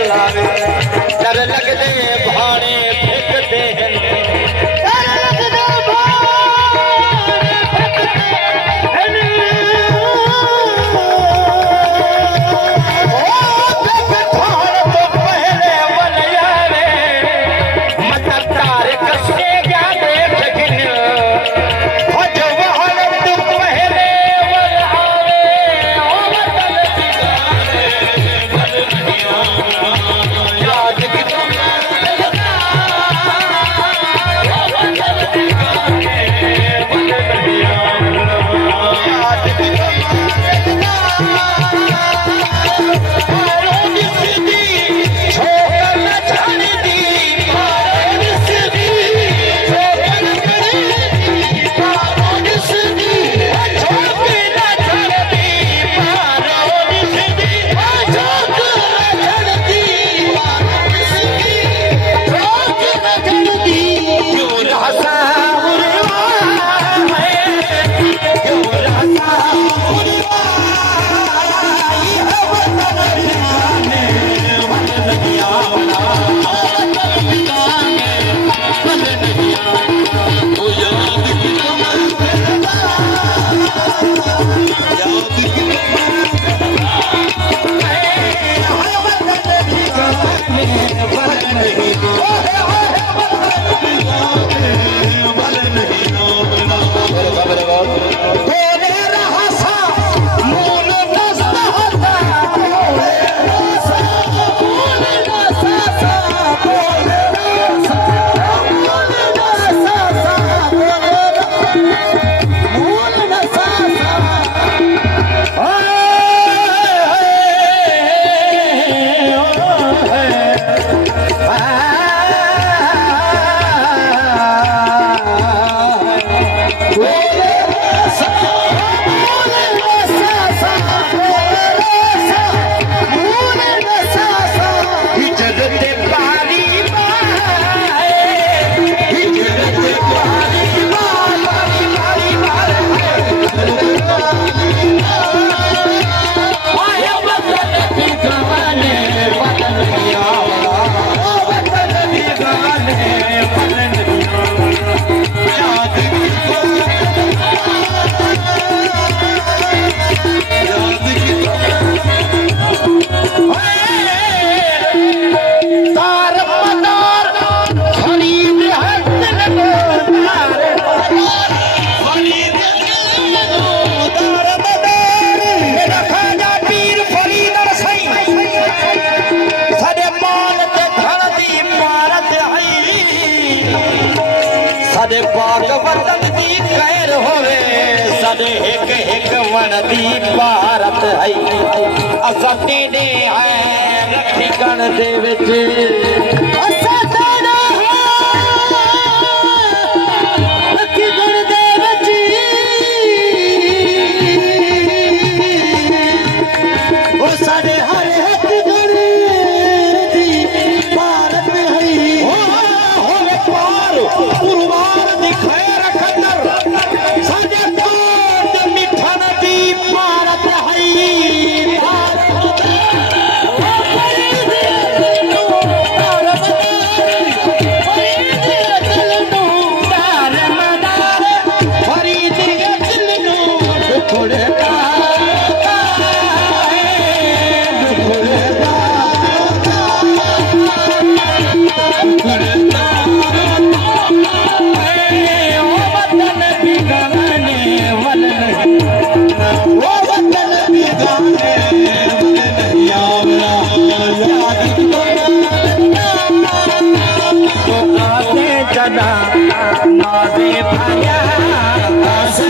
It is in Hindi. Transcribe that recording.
बुलावे डर लगदे भाणे फिकदे हैं डर लगदे भाणे फिकदे साडे बाग वतन दी खैर होवे साडे एक एक वन दी भारत है असा तेरे है रखी कण दे विच असा तेरे है रखी कण दे विच ओ साडे हर एक कण दी भारत है होवे पार कुर्बान दी खैर खतर साडे कोट मिठन दी भारत है नाज़े भाया